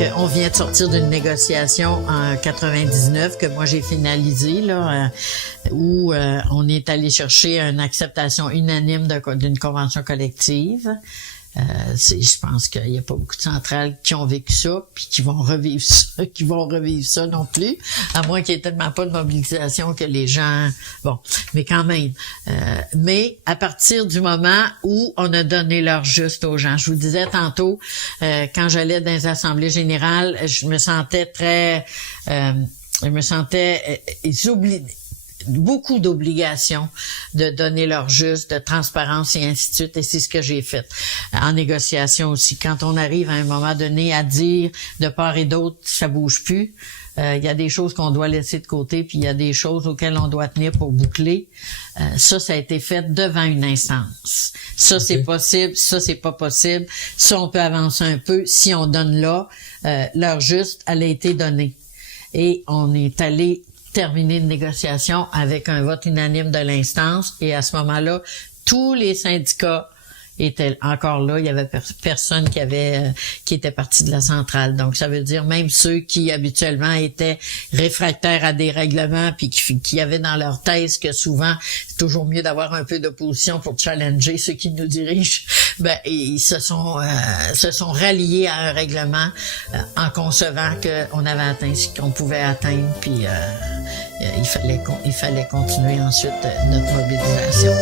qu'on vient de sortir d'une négociation en 99 que moi j'ai finalisée, là, où on est allé chercher une acceptation unanime d'une convention collective. Je pense qu'il n'y a pas beaucoup de centrales qui ont vécu ça, puis qui vont revivre ça, non plus, à moins qu'il n'y ait tellement pas de mobilisation que les gens... Bon, mais quand même. Mais à partir du moment où on a donné l'heure juste aux gens, je vous disais tantôt, quand j'allais dans les assemblées générales, je me sentais beaucoup d'obligations de donner leur juste, de transparence et ainsi de suite, et c'est ce que j'ai fait en négociation aussi. Quand on arrive à un moment donné à dire de part et d'autre, ça bouge plus, il y a des choses qu'on doit laisser de côté, puis il y a des choses auxquelles on doit tenir pour boucler. Ça a été fait devant une instance. Ça, c'est possible, ça, c'est pas possible. Ça, on peut avancer un peu. Si on donne là, l'heure juste, elle a été donnée. Et on est allé terminer une négociation avec un vote unanime de l'instance, et à ce moment-là, tous les syndicats étaient encore là. Il y avait personne qui était parti de la centrale. Donc, ça veut dire même ceux qui habituellement étaient réfractaires à des règlements, puis qui avaient dans leur thèse que souvent c'est toujours mieux d'avoir un peu d'opposition pour challenger ceux qui nous dirigent. Ben, ils se sont ralliés à un règlement en concevant qu'on avait atteint ce qu'on pouvait atteindre, puis il fallait continuer ensuite notre mobilisation.